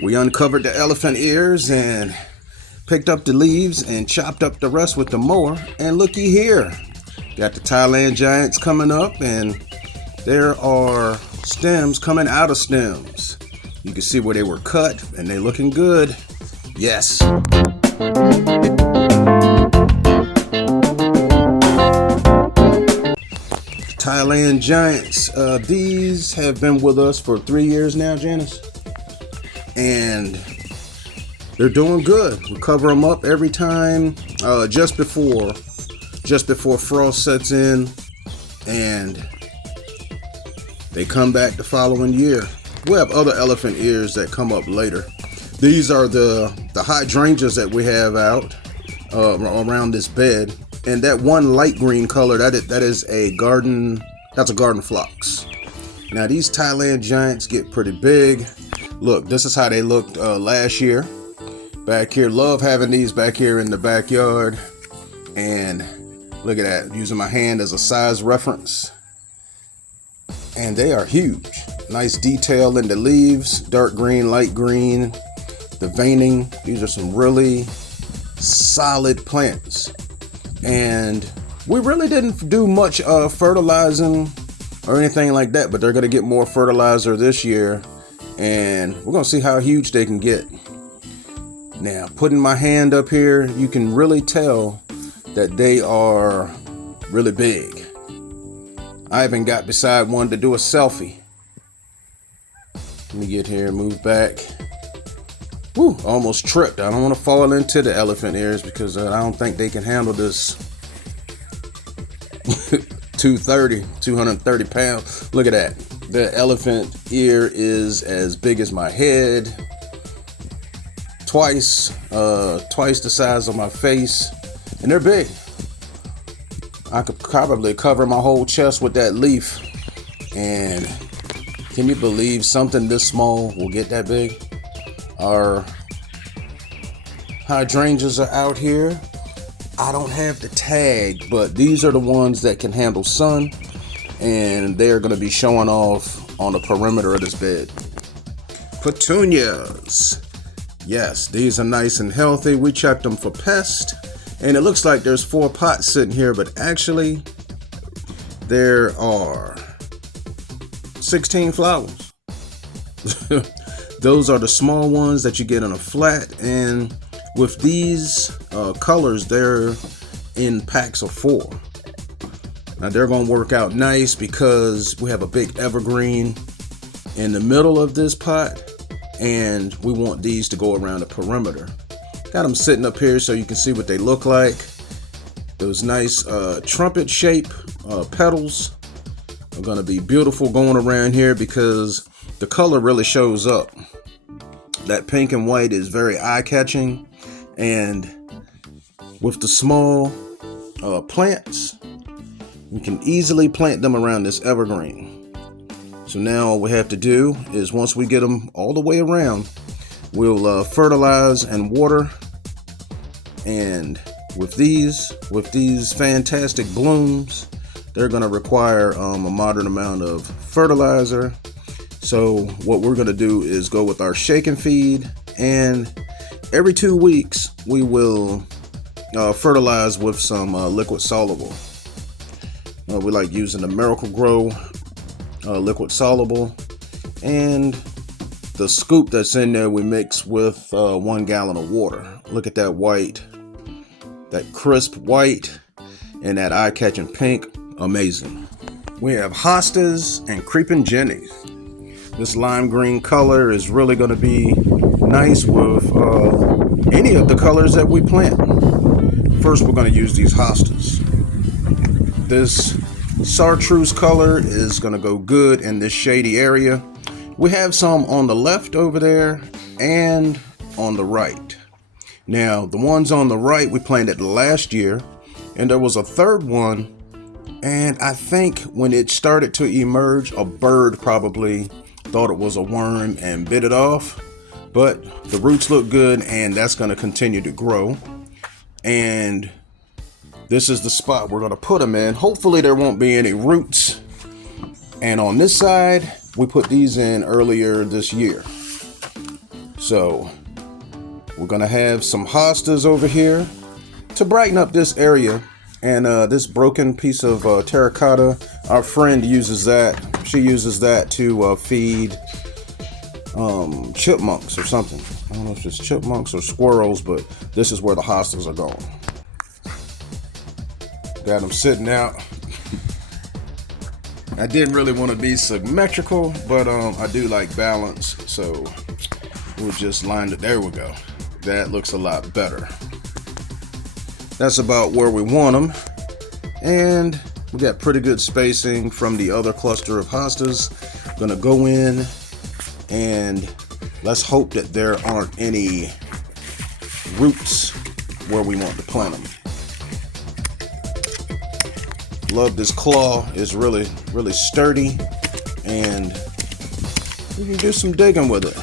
We uncovered the elephant ears and picked up the leaves and chopped up the rest with the mower. And looky here, got the Thailand giants coming up, and there are stems coming out of stems. You can see where they were cut, and they're looking good. Yes. Thailand giants. These have been with us for 3 years now, Janice, and they're doing good. We cover them up every time, just before frost sets in, and they come back the following year. We have other elephant ears that come up later. These are the hydrangeas that we have out around this bed. And that one light green color, that's a garden phlox. Now these Thailand giants get pretty big. Look, this is how they looked last year. Back here, love having these back here in the backyard. And look at that, using my hand as a size reference. And they are huge. Nice detail in the leaves, dark green, light green. The veining, these are some really solid plants. And we really didn't do much fertilizing or anything like that, but they're going to get more fertilizer this year, and we're going to see how huge they can get. Now, putting my hand up here, you can really tell that they are really big. I even got beside one to do a selfie. Let me get here, move back. Woo, almost tripped. I don't want to fall into the elephant ears because I don't think they can handle this. 230 pounds. Look at that. The elephant ear is as big as my head. Twice the size of my face. And they're big. I could probably cover my whole chest with that leaf. And can you believe something this small will get that big? Our hydrangeas are out here. I don't have the tag, but these are the ones that can handle sun, and they're going to be showing off on the perimeter of this bed. Petunias. Yes, these are nice and healthy. We checked them for pest, and it looks like there's 4 pots sitting here, but actually there are 16 flowers. Those are the small ones that you get in a flat, and with these colors, they're in packs of 4. Now they're gonna work out nice because we have a big evergreen in the middle of this pot, and we want these to go around the perimeter. Got them sitting up here so you can see what they look like. Those nice trumpet shape petals are gonna be beautiful going around here because the color really shows up. That pink and white is very eye-catching, and with the small plants, we can easily plant them around this evergreen. So now all we have to do is, once we get them all the way around, we'll fertilize and water. And with these fantastic blooms, they're going to require a moderate amount of fertilizer. So what we're going to do is go with our shake and feed, and every 2 weeks we will fertilize with some liquid soluble. We like using the Miracle-Gro liquid soluble, and the scoop that's in there we mix with 1 gallon of water. Look at that white, that crisp white, and that eye-catching pink. Amazing. We have hostas and creeping jennies. This lime green color is really going to be nice with any of the colors that we plant. First, we're going to use these hostas. This chartreuse color is going to go good in this shady area. We have some on the left over there and on the right. Now, the ones on the right we planted last year, and there was a third one, and I think when it started to emerge, a bird probably thought it was a worm and bit it off, but the roots look good, and that's going to continue to grow. And this is the spot we're going to put them in. Hopefully there won't be any roots. And on this side, we put these in earlier this year. So we're gonna have some hostas over here to brighten up this area. And this broken piece of terracotta, our friend uses that. She uses that to feed chipmunks or something. I don't know if it's chipmunks or squirrels, but this is where the hostas are going. Got them sitting out. I didn't really want to be symmetrical, but I do like balance, so we'll just line it. There we go. That looks a lot better. That's about where we want them, and we got pretty good spacing from the other cluster of hostas. Gonna go in and let's hope that there aren't any roots where we want to plant them. Love this claw, is really sturdy, and we can do some digging with it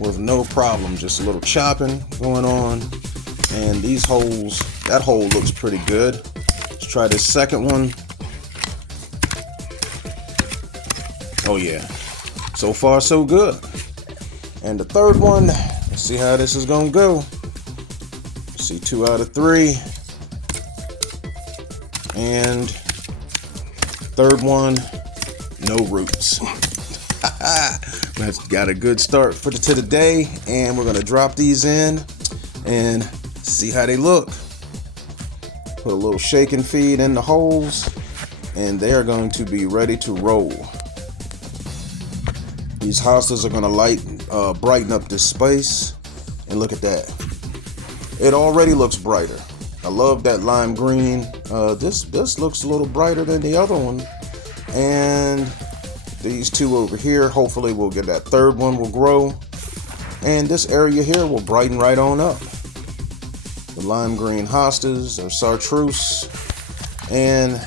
with no problem. Just a little chopping going on. And these holes, that hole looks pretty good. Let's try this second one. Oh yeah, so far so good. And the third one, let's see how this is gonna go. See, 2 out of 3. And third one, no roots. That's got a good start to the day, and we're gonna drop these in and see how they look. Put a little shake and feed in the holes, and they are going to be ready to roll. These hostas are gonna brighten up this space, and look at that. It already looks brighter. I love that lime green. This looks a little brighter than the other one. And these two over here, hopefully we'll get that third one will grow. And this area here will brighten right on up. The lime green hostas or chartreuse. And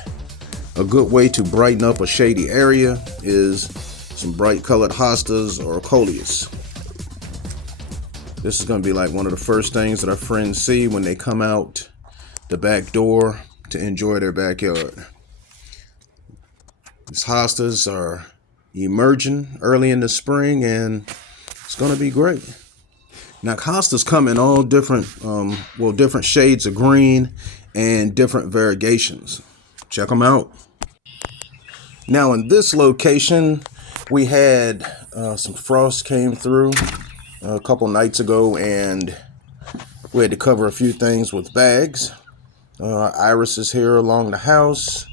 a good way to brighten up a shady area is some bright colored hostas or coleus. This is going to be like one of the first things that our friends see when they come out the back door to enjoy their backyard. These hostas are emerging early in the spring, and it's going to be great. Now, hostas come in all different, different shades of green and different variegations. Check them out. Now, in this location, we had some frost came through a couple nights ago, and we had to cover a few things with bags. Iris is here along the house,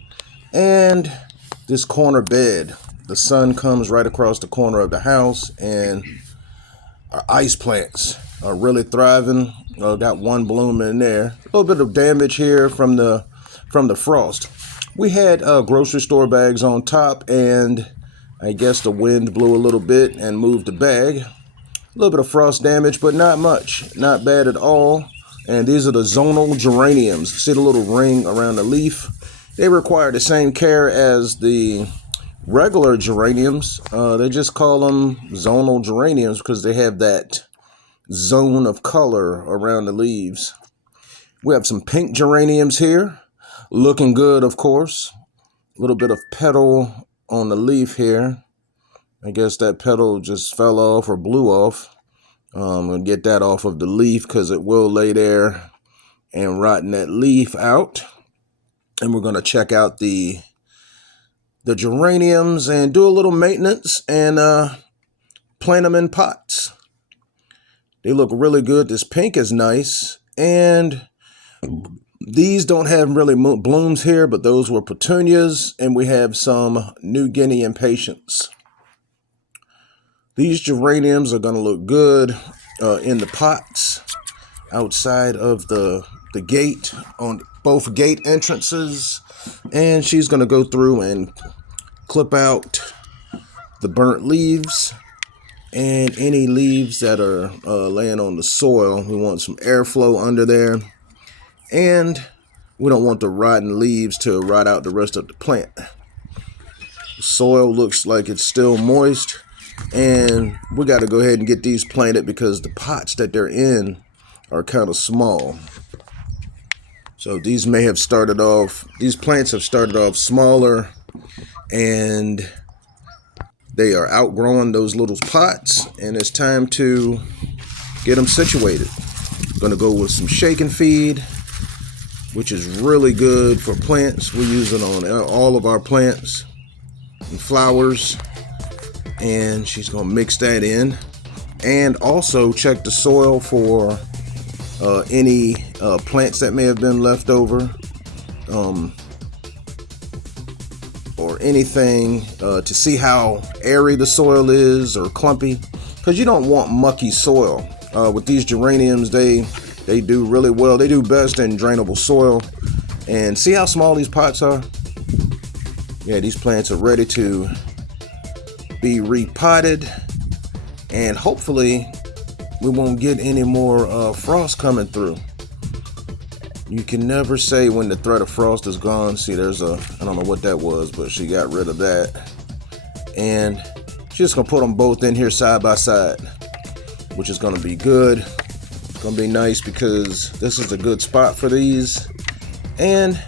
and this corner bed. The sun comes right across the corner of the house, and our ice plants are really thriving. Got one bloom in there. A little bit of damage here from the frost. We had grocery store bags on top, and I guess the wind blew a little bit and moved the bag. A little bit of frost damage, but not much. Not bad at all. And these are the zonal geraniums. See the little ring around the leaf? They require the same care as the regular geraniums. They just call them zonal geraniums because they have that zone of color around the leaves. We have some pink geraniums here. Looking good, of course. A little bit of petal on the leaf here. I guess that petal just fell off or blew off. I'm going to get that off of the leaf because it will lay there and rotten that leaf out. And we're going to check out the geraniums and do a little maintenance and plant them in pots. They look really good. This pink is nice. And these don't have really blooms here, but those were petunias. And we have some New Guinea impatiens. These geraniums are going to look good in the pots outside of the gate on both gate entrances. And she's going to go through and clip out the burnt leaves and any leaves that are laying on the soil. We want some airflow under there. And we don't want the rotten leaves to rot out the rest of the plant. The soil looks like it's still moist. And we got to go ahead and get these planted because the pots that they're in are kind of small. So these plants have started off smaller, and they are outgrowing those little pots, and it's time to get them situated. Gonna go with some shake and feed, which is really good for plants. We use it on all of our plants and flowers. And she's gonna mix that in, and also check the soil for any plants that may have been left over, or anything to see how airy the soil is or clumpy, because you don't want mucky soil. With these geraniums, they do really well. They do best in drainable soil. And see how small these pots are? Yeah, these plants are ready to be repotted, and hopefully we won't get any more frost coming through. You can never say when the threat of frost is gone. See, there's I don't know what that was, but she got rid of that. And she's just gonna put them both in here side by side, which is gonna be good. It's gonna be nice because this is a good spot for these, and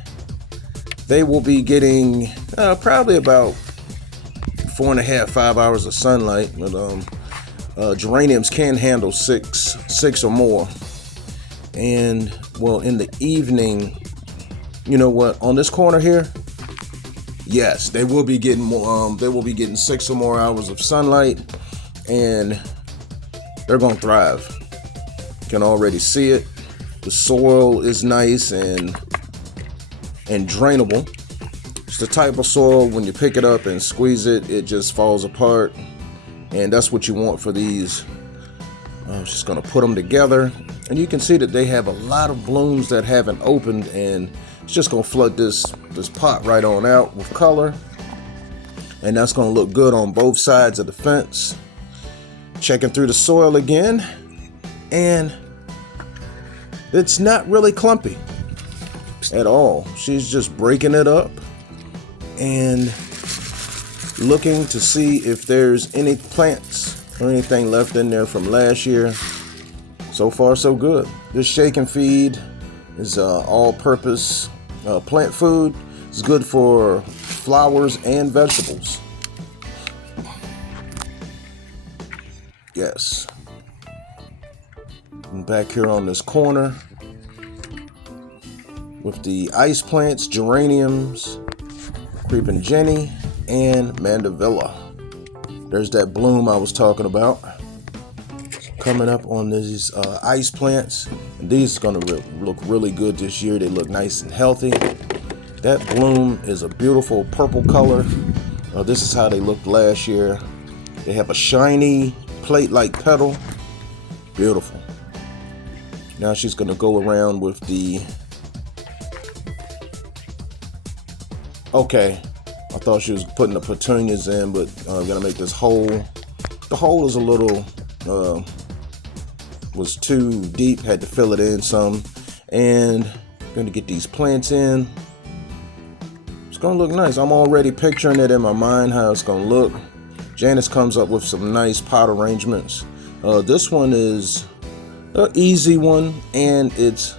they will be getting probably about 4.5, 5 hours of sunlight. But geraniums can handle six or more. And well, in the evening, you know what? On this corner here, yes, they will be getting more. They will be getting 6 or more hours of sunlight, and they're gonna thrive. You can already see it. The soil is nice and drainable. It's the type of soil when you pick it up and squeeze it, it just falls apart, and that's what you want for these. I'm just gonna put them together, and you can see that they have a lot of blooms that haven't opened, and it's just gonna flood this pot right on out with color, and that's gonna look good on both sides of the fence. Checking through the soil again, and it's not really clumpy at all. She's just breaking it up and looking to see if there's any plants or anything left in there from last year. So far, so good. This shake and feed is all-purpose plant food. It's good for flowers and vegetables. Yes. And back here on this corner with the ice plants, geraniums, creeping Jenny, and mandevilla. There's that bloom I was talking about. Coming up on these ice plants. And these are going to look really good this year. They look nice and healthy. That bloom is a beautiful purple color. This is how they looked last year. They have a shiny plate-like petal. Beautiful. Now she's going to go around with the... Okay. I thought she was putting the petunias in, but I'm going to make this hole. The hole is a little... was too deep, had to fill it in some, and I'm going to get these plants in. It's going to look nice. I'm already picturing it in my mind how it's going to look. Janice comes up with some nice pot arrangements. This one is an easy one, and it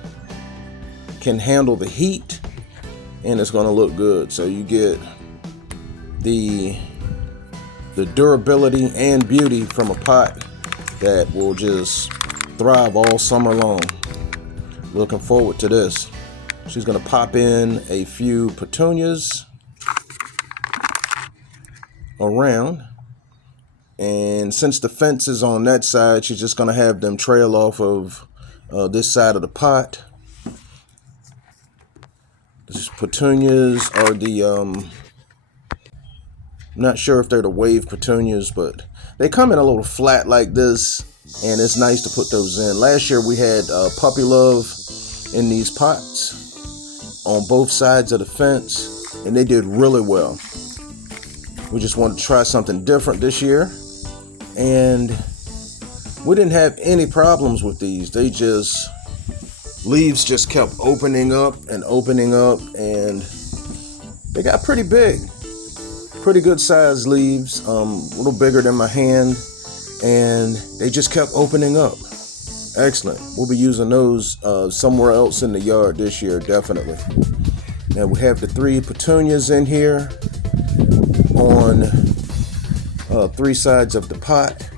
can handle the heat, and it's going to look good. So you get the durability and beauty from a pot that will just thrive all summer long. Looking forward to this. She's going to pop in a few petunias around, and since the fence is on that side, she's just going to have them trail off of this side of the pot. These petunias are the I'm not sure if they're the wave petunias, but they come in a little flat like this, and it's nice to put those in. Last year we had puppy love in these pots on both sides of the fence, and they did really well. We just wanted to try something different this year, and we didn't have any problems with these. Leaves just kept opening up, and they got pretty big. Pretty good sized leaves, a little bigger than my hand, and they just kept opening up. Excellent. We'll be using those somewhere else in the yard this year, definitely. Now we have the 3 petunias in here on three sides of the pot.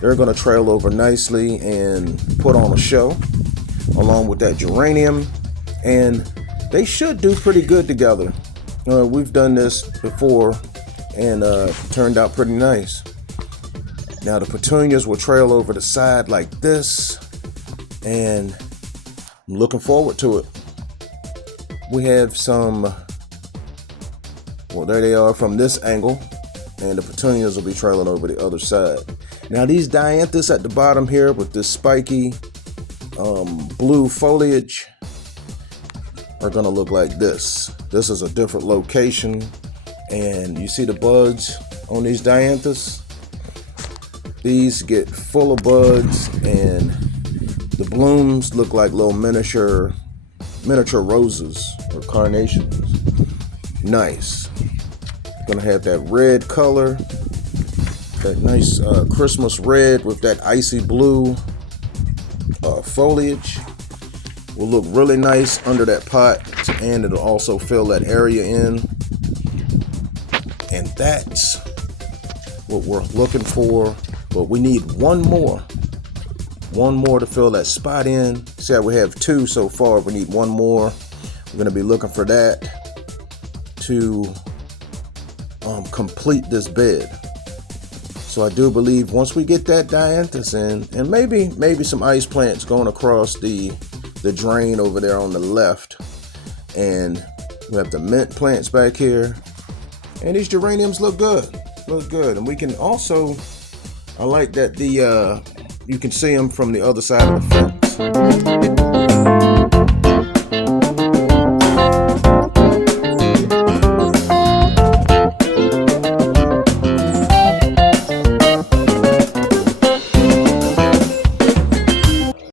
They're going to trail over nicely and put on a show along with that geranium, and they should do pretty good together. We've done this before and turned out pretty nice. Now the petunias will trail over the side like this, and I'm looking forward to it. We have some, well, there they are from this angle, and the petunias will be trailing over the other side. Now these dianthus at the bottom here with this spiky blue foliage are gonna look like this. This is a different location, and you see the buds on these dianthus? These get full of buds, and the blooms look like little miniature roses or carnations. Nice. Gonna have that red color, that nice Christmas red with that icy blue foliage. Will look really nice under that pot, and it'll also fill that area in. And that's what we're looking for. But we need one more to fill that spot in. See how we have two so far. We need one more. We're going to be looking for that to complete this bed. So I do believe once we get that dianthus in, and maybe some ice plants going across the drain over there on the left, and we have the mint plants back here, and these geraniums look good. And we can also, I like that you can see them from the other side of the fence.